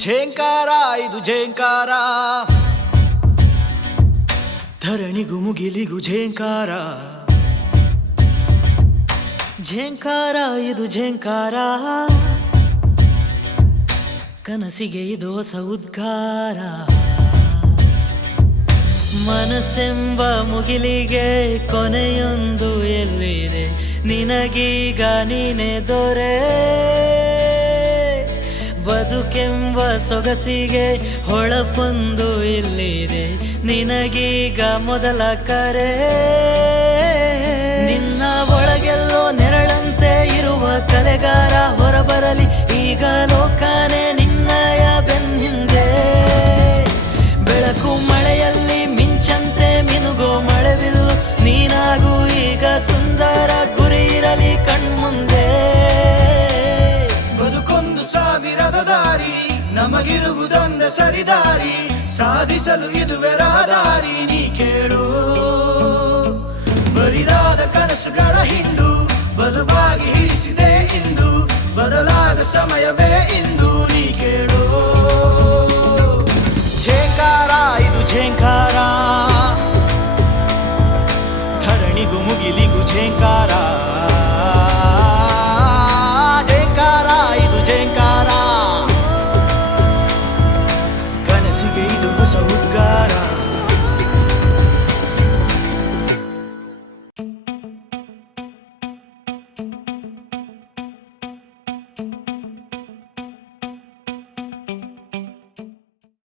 ಝೇಂಕಾರ ಇದು ಝೇಂಕಾರ, ಧರಣಿಗೂ ಮುಗಿಲಿಗೂ ಝೇಂಕಾರ. ಝೇಂಕಾರ ಇದು ಝೇಂಕಾರ, ಕನಸಿಗೆ ಇದು ಹೊಸ ಉದ್ಗಾರ. ಮನಸ್ಸೆಂಬ ಮುಗಿಲಿಗೆ ಕೊನೆಯೊಂದು ಎಲ್ಲಿದೆ, ನಿನಗೀಗ ನೀನೆ ದೊರೆ. ಬದುಕೆಂಬ ಸೊಗಸಿಗೆ ಹೊಳಪೊಂದು ಇಲ್ಲಿದೆ, ನಿನಗೀಗ ಮೊದಲ ಕರೆ. ನಿನ್ನ ಒಳಗೆಲ್ಲೋ ನೆರಳಂತೆ ಇರುವ ಕಲೆಗಾರ ಹೊರಬರಲಿ ಈಗ, ಲೋಕನೇ ನಿನ್ನಯ ಬೆನ್ನಿಂದೆ. ಬೆಳಕು ಮಳೆಯಲ್ಲಿ ಮಿಂಚಂತೆ ಮಿನುಗೋ ಮಳೆವಿಲ್ಲು, ನೀನಾಗೂ ಈಗ ಸುಂದರ ಗುರಿ ಇರಲಿ ಕಣ್ಮುಂದೆ. ಬದುಕೊಂದು ಸಾವಿರದ ದಾರಿ, ನಮಗಿರುವುದೊಂದ ಸರಿದಾರಿ, ಸಾಧಿಸಲು ಇದುವೆ ರಹದಾರಿ. ನೀ ಕೇಳು ಬರಿದಾದ ಕನಸುಗಳ ಹಿಂಡು, ಬದುವಾಗಿ ಹಿಡಿಸಿದೆ ಇಂದು, ಬದಲಾದ ಸಮಯವೇ ಇಂದು. ನೀ ಕೇಳು ಝೇಂಕಾರ ಇದು ಝೇಂಕಾರ, ಧರಣಿಗೂ ಮುಗಿಲಿಗೂ ಝೇಂಕಾರ.